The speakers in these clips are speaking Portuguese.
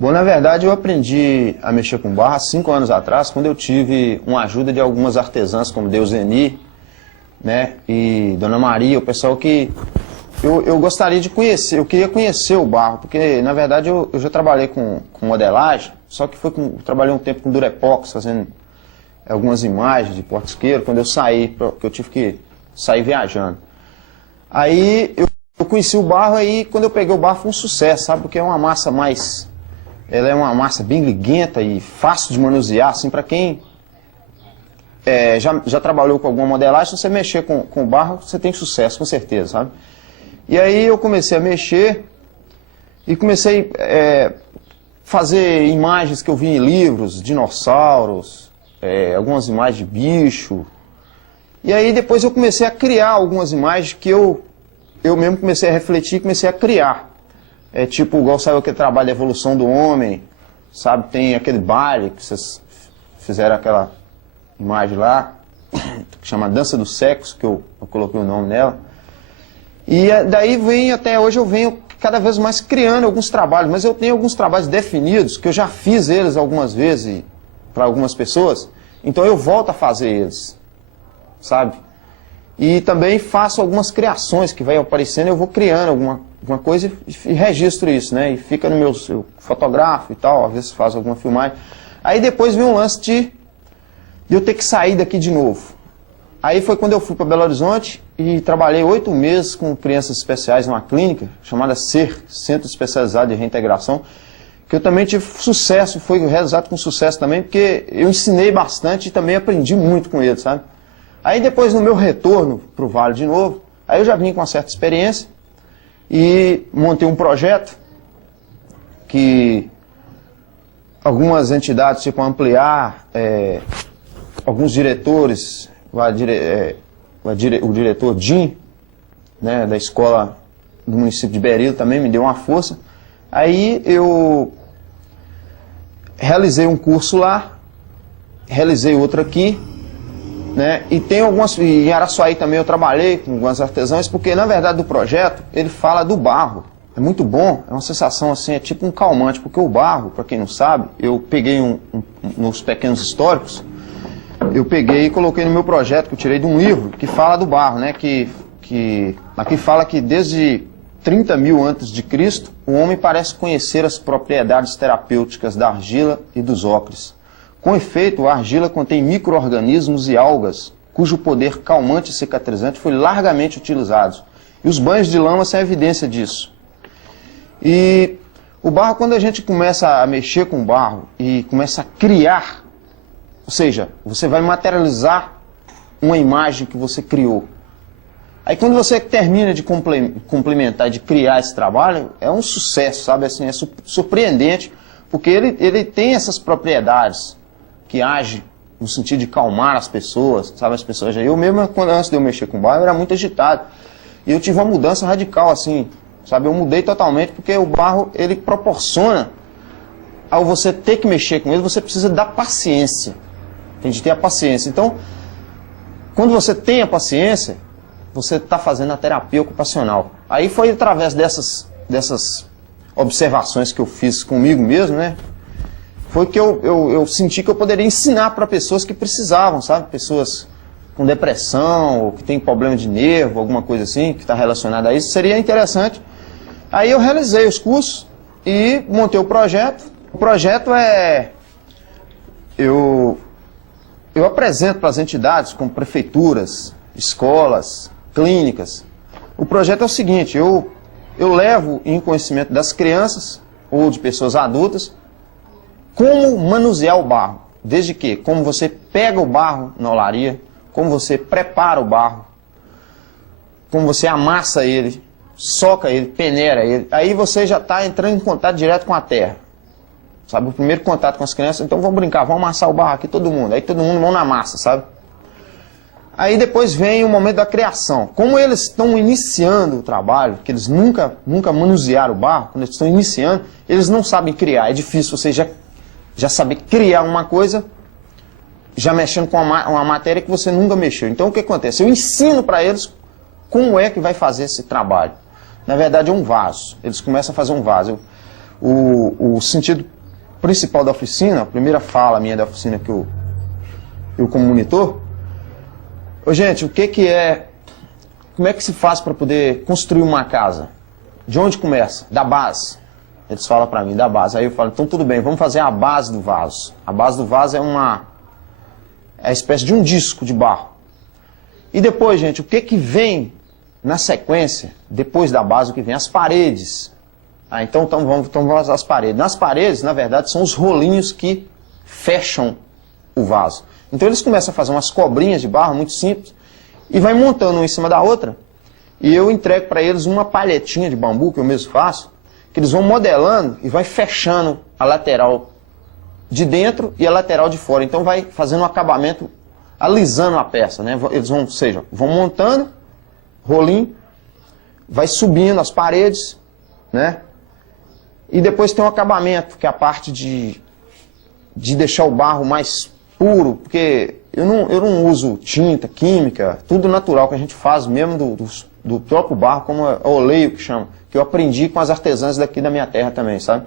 Bom, na verdade eu aprendi a mexer com barro há 5 anos atrás, quando eu tive uma ajuda de algumas artesãs, como Deuseni, né, e Dona Maria, o pessoal que eu gostaria de conhecer, eu queria conhecer o barro, porque na verdade eu já trabalhei com modelagem, só que trabalhei um tempo com Durepox, fazendo algumas imagens de porta-isqueiro, quando eu saí, porque eu tive que sair viajando. Aí eu conheci o barro, aí quando eu peguei o barro foi um sucesso, sabe, porque é uma massa ela é uma massa bem liguenta e fácil de manusear, assim, para quem já trabalhou com alguma modelagem, se você mexer com barro, você tem sucesso, com certeza, sabe? E aí eu comecei a mexer e comecei a fazer imagens que eu vi em livros, dinossauros, algumas imagens de bicho. E aí depois eu comecei a criar algumas imagens que eu mesmo comecei a refletir e comecei a criar. Tipo, igual saiu aquele trabalho de evolução do homem, sabe? Tem aquele baile que vocês fizeram aquela imagem lá, que chama Dança do Sexo, que eu coloquei o nome nela. E daí até hoje eu venho cada vez mais criando alguns trabalhos, mas eu tenho alguns trabalhos definidos, que eu já fiz eles algumas vezes para algumas pessoas, então eu volto a fazer eles, sabe? E também faço algumas criações que vai aparecendo, eu vou criando alguma coisa e registro isso, né? E fica no eu fotografo e tal, às vezes faço alguma filmagem. Aí depois vem um lance de eu ter que sair daqui de novo. Aí foi quando eu fui para Belo Horizonte e trabalhei 8 meses com crianças especiais numa clínica chamada CER, Centro Especializado de Reintegração, que eu também tive sucesso, foi realizado com sucesso também, porque eu ensinei bastante e também aprendi muito com eles, sabe? Aí depois, no meu retorno para o Vale de novo, aí eu já vim com uma certa experiência e montei um projeto que algumas entidades, tipo Ampliar, alguns diretores, o diretor Jim, né, da escola do município de Berilo também me deu uma força. Aí eu realizei um curso lá, realizei outro aqui, né? E tem em Araçuaí também eu trabalhei com algumas artesãs, porque na verdade o projeto, ele fala do barro. É muito bom, é uma sensação assim, é tipo um calmante, porque o barro, para quem não sabe, eu peguei nos pequenos históricos, eu peguei e coloquei no meu projeto, que eu tirei de um livro, que fala do barro, né? Que aqui fala que desde 30.000 a.C., o homem parece conhecer as propriedades terapêuticas da argila e dos ocres. Com efeito, a argila contém micro-organismos e algas, cujo poder calmante e cicatrizante foi largamente utilizado. E os banhos de lama são evidência disso. E o barro, quando a gente começa a mexer com o barro e começa a criar, ou seja, você vai materializar uma imagem que você criou. Aí quando você termina de complementar, de criar esse trabalho, é um sucesso, sabe? Assim, é surpreendente, porque ele tem essas propriedades que age no sentido de calmar as pessoas, sabe? As pessoas, eu mesmo, antes de eu mexer com o barro, eu era muito agitado. E eu tive uma mudança radical, assim, sabe? Eu mudei totalmente, porque o barro, ele proporciona, ao você ter que mexer com ele, você precisa da paciência. Tem de ter a paciência. Então, quando você tem a paciência, você está fazendo a terapia ocupacional. Aí foi através dessas observações que eu fiz comigo mesmo, né? Foi que eu senti que eu poderia ensinar para pessoas que precisavam, sabe? Pessoas com depressão, ou que tem problema de nervo, alguma coisa assim, que está relacionada a isso, seria interessante. Aí eu realizei os cursos e montei o projeto. O projeto eu apresento para as entidades, como prefeituras, escolas, clínicas. O projeto é o seguinte, eu levo em conhecimento das crianças ou de pessoas adultas como manusear o barro. Desde que, como você pega o barro na olaria, como você prepara o barro, como você amassa ele, soca ele, peneira ele. Aí você já está entrando em contato direto com a terra. Sabe, o primeiro contato com as crianças, então vamos brincar, vamos amassar o barro aqui, todo mundo. Aí todo mundo mão na massa, sabe? Aí depois vem o momento da criação. Como eles estão iniciando o trabalho, que eles nunca manusearam o barro, quando eles estão iniciando, eles não sabem criar. É difícil você já saber criar uma coisa, já mexendo com uma matéria que você nunca mexeu. Então o que acontece? Eu ensino para eles como é que vai fazer esse trabalho. Na verdade é um vaso. Eles começam a fazer um vaso. o sentido principal da oficina, a primeira fala minha da oficina que eu como monitor, gente, como é que se faz para poder construir uma casa? De onde começa? Da base. Eles falam para mim, da base. Aí eu falo, então tudo bem, vamos fazer a base do vaso. A base do vaso é uma espécie de um disco de barro. E depois, gente, o que vem na sequência, depois da base, o que vem? As paredes. Então vamos fazer as paredes. Nas paredes, na verdade, são os rolinhos que fecham o vaso. Então eles começam a fazer umas cobrinhas de barro, muito simples, e vai montando uma em cima da outra, e eu entrego para eles uma palhetinha de bambu, que eu mesmo faço, que eles vão modelando e vai fechando a lateral de dentro e a lateral de fora. Então vai fazendo um acabamento, alisando a peça, né? Eles vão, ou seja, vão montando, rolinho, vai subindo as paredes, né? E depois tem um acabamento, que é a parte de deixar o barro mais puro, porque eu não uso tinta, química, tudo natural que a gente faz mesmo do próprio barro, como é oleio que chama, que eu aprendi com as artesãs daqui da minha terra também, sabe?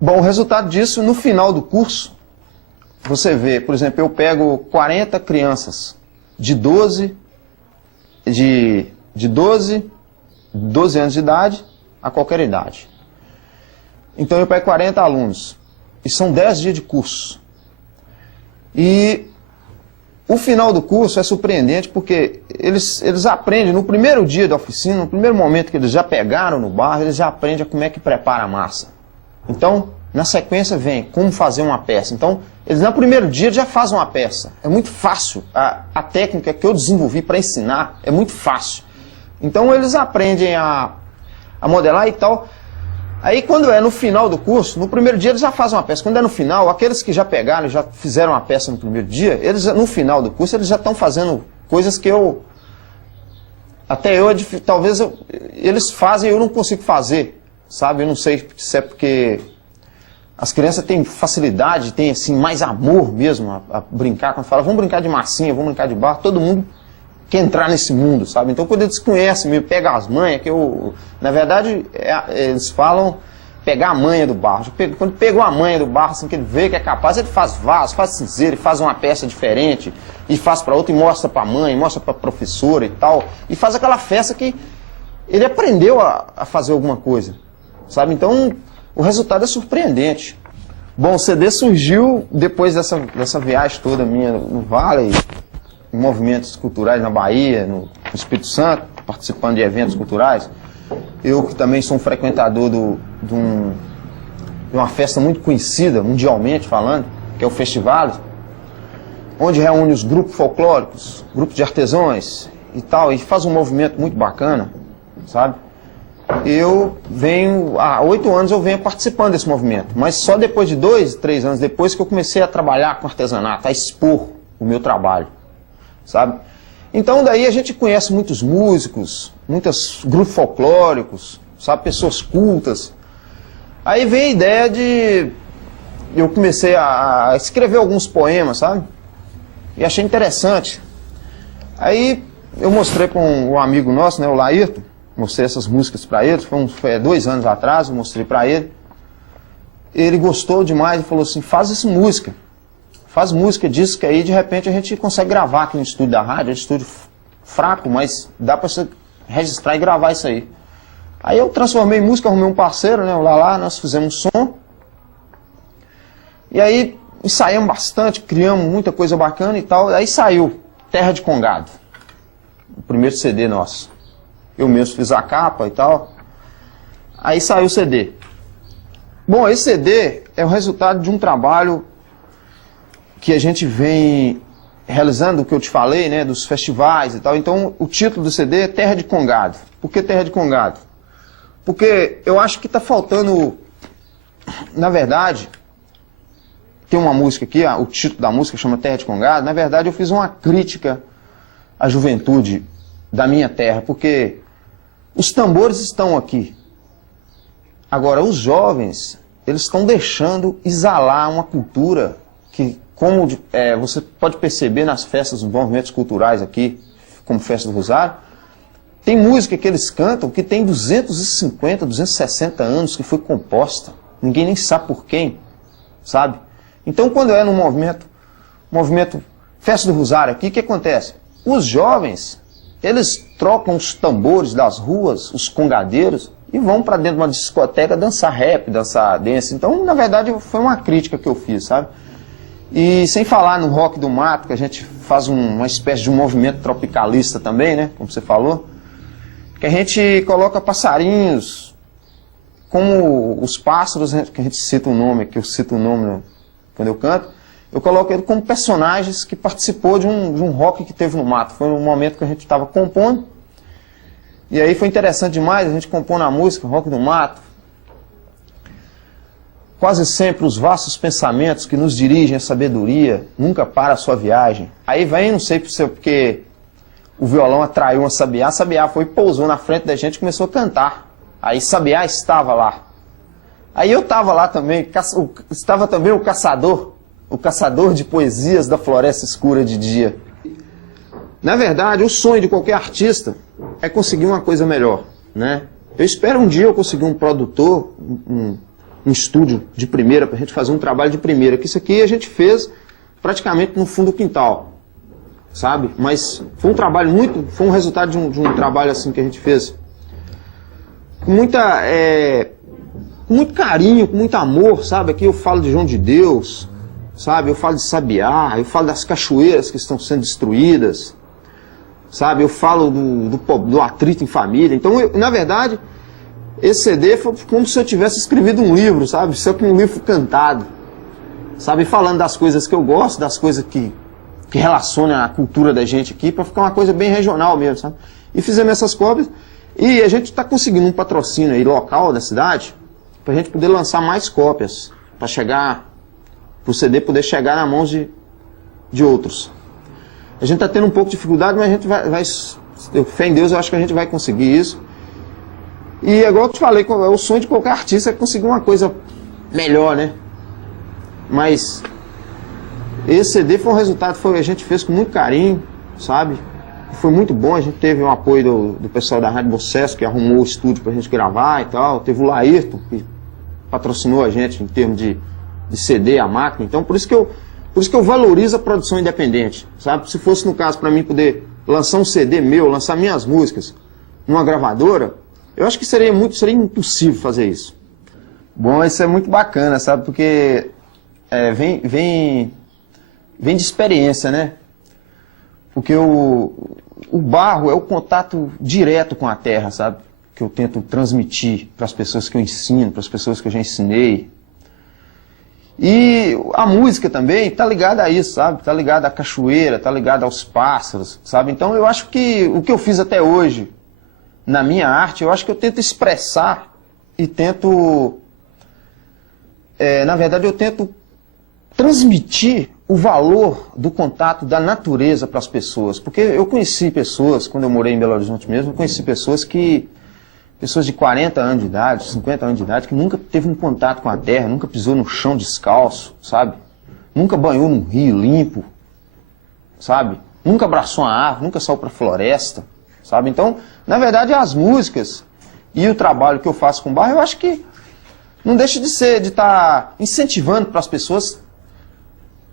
Bom, o resultado disso, no final do curso, você vê, por exemplo, eu pego 40 crianças de 12 anos de idade a qualquer idade. Então eu pego 40 alunos, e são 10 dias de curso. E o final do curso é surpreendente porque eles aprendem, no primeiro dia da oficina, no primeiro momento que eles já pegaram no barro, eles já aprendem como é que prepara a massa. Então, na sequência vem como fazer uma peça. Então, eles no primeiro dia já fazem uma peça. É muito fácil. A técnica que eu desenvolvi para ensinar é muito fácil. Então, eles aprendem a modelar e tal. Aí, quando é no final do curso, no primeiro dia eles já fazem uma peça. Quando é no final, aqueles que já pegaram, já fizeram uma peça no primeiro dia, eles no final do curso, eles já estão fazendo coisas que talvez eles fazem e eu não consigo fazer. Sabe, eu não sei se é porque as crianças têm facilidade, têm assim, mais amor mesmo a brincar. Quando fala, vamos brincar de massinha, vamos brincar de barro, todo mundo quer entrar nesse mundo, sabe? Então quando eles conhecem mesmo, pega as manhas, na verdade, eles falam pegar a manha do barro. Quando pegou a manha do barro, assim, que ele vê que é capaz, ele faz vaso, faz cinzeiro, ele faz uma peça diferente, e faz para outra, e mostra para a mãe, mostra para a professora e tal, e faz aquela festa que ele aprendeu a fazer alguma coisa. Sabe? Então, o resultado é surpreendente. Bom, o CD surgiu depois dessa viagem toda minha no Vale, em movimentos culturais na Bahia, no Espírito Santo, participando de eventos culturais. Eu que também sou um frequentador de uma festa muito conhecida, mundialmente falando, que é o Festival, onde reúne os grupos folclóricos, grupos de artesãos e tal, e faz um movimento muito bacana, sabe? Eu venho, há 8 anos eu venho participando desse movimento, mas só depois de 2, 3 anos depois que eu comecei a trabalhar com artesanato, a expor o meu trabalho, sabe? Então daí a gente conhece muitos músicos, muitos grupos folclóricos, sabe, pessoas cultas. Aí vem a ideia de... eu comecei a escrever alguns poemas, sabe? E achei interessante. Aí eu mostrei para um amigo nosso, né, o Laírton, mostrei essas músicas para ele, foi 2 anos atrás, eu mostrei para ele. Ele gostou demais e falou assim, faz essa música. Faz música disso, que aí de repente a gente consegue gravar aqui no estúdio da rádio, é um estúdio fraco, mas dá para você registrar e gravar isso aí. Aí eu transformei em música, arrumei um parceiro, né, o Lala, nós fizemos som. E aí ensaiamos bastante, criamos muita coisa bacana e tal. Aí saiu Terra de Congado. primeiro CD nosso. Eu mesmo fiz a capa e tal. Aí saiu o CD. Bom, esse CD é o resultado de um trabalho que a gente vem realizando, o que eu te falei, né, dos festivais e tal. Então, o título do CD é Terra de Congado. Por que Terra de Congado? Porque eu acho que está faltando, na verdade, tem uma música aqui, o título da música chama Terra de Congado. Na verdade, eu fiz uma crítica à juventude da minha terra, porque os tambores estão aqui. Agora, os jovens, eles estão deixando exalar uma cultura que, como você pode perceber nas festas, nos movimentos culturais aqui, como Festa do Rosário, tem música que eles cantam que tem 250, 260 anos que foi composta. Ninguém nem sabe por quem, sabe? Então, quando é no movimento Festa do Rosário aqui, o que acontece? Os jovens, eles trocam os tambores das ruas, os congadeiros, e vão para dentro de uma discoteca dançar rap, dançar dance. Então, na verdade, foi uma crítica que eu fiz, sabe? E sem falar no rock do mato, que a gente faz uma espécie de um movimento tropicalista também, né? Como você falou. Que a gente coloca passarinhos, como os pássaros, que a gente cita um nome, que eu cito um nome quando eu canto, eu coloco ele como personagens que participou de um rock que teve no mato. Foi um momento que a gente estava compondo. E aí foi interessante demais, a gente compõe a música, Rock do Mato. Quase sempre os vastos pensamentos que nos dirigem à sabedoria nunca para a sua viagem. Aí vem, não sei porque o violão atraiu uma sabiá, a sabiá foi, pousou na frente da gente e começou a cantar. Aí sabiá estava lá. Aí eu estava lá também, estava também o caçador de poesias da floresta escura de dia. Na verdade, o sonho de qualquer artista é conseguir uma coisa melhor, né? Eu espero um dia eu conseguir um produtor, um estúdio de primeira, para a gente fazer um trabalho de primeira, que isso aqui a gente fez praticamente no fundo do quintal, sabe? Mas foi um trabalho foi um resultado de um trabalho assim que a gente fez com muito carinho, com muito amor, sabe? Aqui eu falo de João de Deus, sabe? Eu falo de sabiá, eu falo das cachoeiras que estão sendo destruídas, sabe? Eu falo do atrito em família. Então, na verdade, esse CD foi como se eu tivesse escrevido um livro, sabe? Só que um livro cantado, sabe? Falando das coisas que eu gosto, das coisas que relacionam a cultura da gente aqui, para ficar uma coisa bem regional mesmo, sabe? E fizemos essas cópias e a gente está conseguindo um patrocínio aí local da cidade para a gente poder lançar mais cópias, para o CD poder chegar nas mãos de outros. A gente está tendo um pouco de dificuldade, mas a gente vai fé em Deus, eu acho que a gente vai conseguir isso. E agora eu te falei, o sonho de qualquer artista é conseguir uma coisa melhor, né? Mas esse CD foi um resultado, a gente fez com muito carinho, sabe? Foi muito bom, a gente teve o apoio do pessoal da Rádio Bocesso, que arrumou o estúdio pra gente gravar e tal. Teve o Laírton, que patrocinou a gente em termos de CD, a máquina. Então, por isso que eu valorizo a produção independente, sabe? Se fosse no caso para mim poder lançar um CD meu, lançar minhas músicas numa gravadora, eu acho que seria impossível fazer isso. Bom, isso é muito bacana, sabe? Porque vem de experiência, né? Porque o barro é o contato direto com a terra, sabe? Que eu tento transmitir para as pessoas que eu ensino, para as pessoas que eu já ensinei. E a música também está ligada a isso, sabe? Está ligada à cachoeira, está ligada aos pássaros, sabe? Então eu acho que o que eu fiz até hoje na minha arte, eu acho que eu tento expressar e tento... na verdade, eu tento transmitir o valor do contato da natureza para as pessoas. Porque eu conheci pessoas, quando eu morei em Belo Horizonte mesmo, eu conheci pessoas de 40 anos de idade, 50 anos de idade, que nunca teve um contato com a terra, nunca pisou no chão descalço, sabe? Nunca banhou num rio limpo, sabe? Nunca abraçou uma árvore, nunca saiu para a floresta, sabe? Então, na verdade, as músicas e o trabalho que eu faço com o barro, eu acho que não deixa de estar incentivando para as pessoas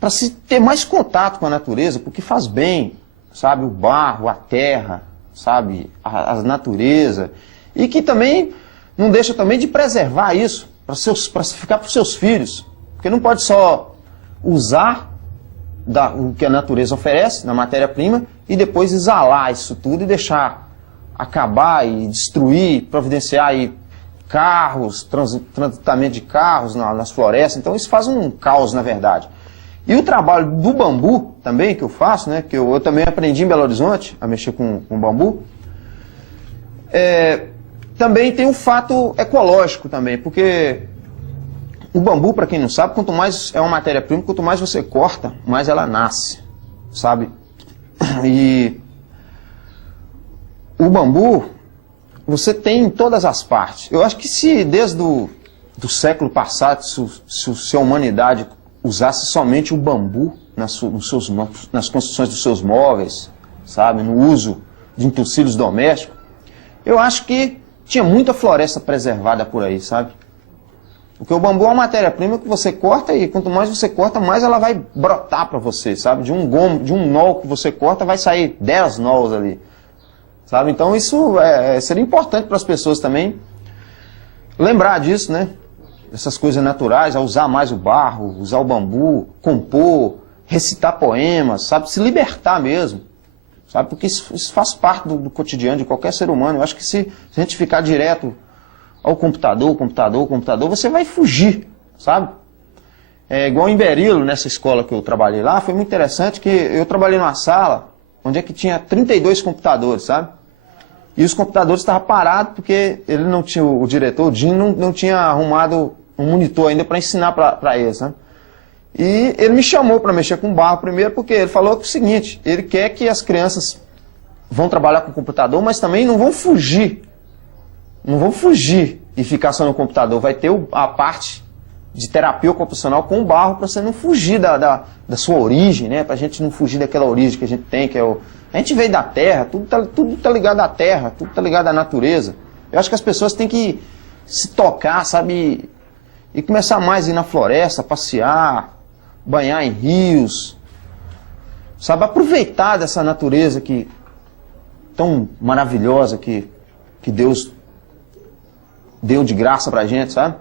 para se ter mais contato com a natureza, porque faz bem, sabe? O barro, a terra, sabe? A natureza. E que também não deixa também de preservar isso para ficar para os seus filhos. Porque não pode só usar, o que a natureza oferece, na matéria-prima, e depois exalar isso tudo e deixar acabar e destruir, providenciar aí carros, transitamento de carros nas florestas. Então isso faz um caos, na verdade. E o trabalho do bambu também, que eu faço, né, que eu também aprendi em Belo Horizonte a mexer com bambu, também tem um fato ecológico também, porque o bambu, para quem não sabe, quanto mais é uma matéria-prima, quanto mais você corta, mais ela nasce, sabe? E o bambu, você tem em todas as partes. Eu acho que se desde do século passado, se a humanidade usasse somente o bambu nas construções dos seus móveis, sabe, no uso de utensílios domésticos, eu acho que tinha muita floresta preservada por aí, sabe? Porque o bambu é uma matéria-prima que você corta e quanto mais você corta, mais ela vai brotar para você, sabe? De um gomo, de um nó que você corta, vai sair 10 nós ali, sabe? Então isso seria importante para as pessoas também lembrar disso, né? Essas coisas naturais, a usar mais o barro, usar o bambu, compor, recitar poemas, sabe? Se libertar mesmo, sabe? Porque isso faz parte do cotidiano de qualquer ser humano. Eu acho que se a gente ficar direto ao computador, você vai fugir, sabe? Igual em Berilo, nessa escola que eu trabalhei lá, foi muito interessante que eu trabalhei numa sala onde é que tinha 32 computadores, sabe? E os computadores estavam parados porque ele não tinha, o diretor, o Jim, não tinha arrumado um monitor ainda para ensinar para eles, né? E ele me chamou para mexer com barro primeiro porque ele falou que é o seguinte, ele quer que as crianças vão trabalhar com o computador, mas também não vão fugir. Não vão fugir e ficar só no computador. Vai ter a parte de terapia ocupacional com o barro para você não fugir da sua origem, né? Para a gente não fugir daquela origem que a gente tem, que é a gente veio da terra, tudo tá ligado à terra, tudo tá ligado à natureza. Eu acho que as pessoas têm que se tocar, sabe? E começar mais a ir na floresta, passear, banhar em rios, sabe? Aproveitar dessa natureza tão maravilhosa que Deus deu de graça pra gente, sabe?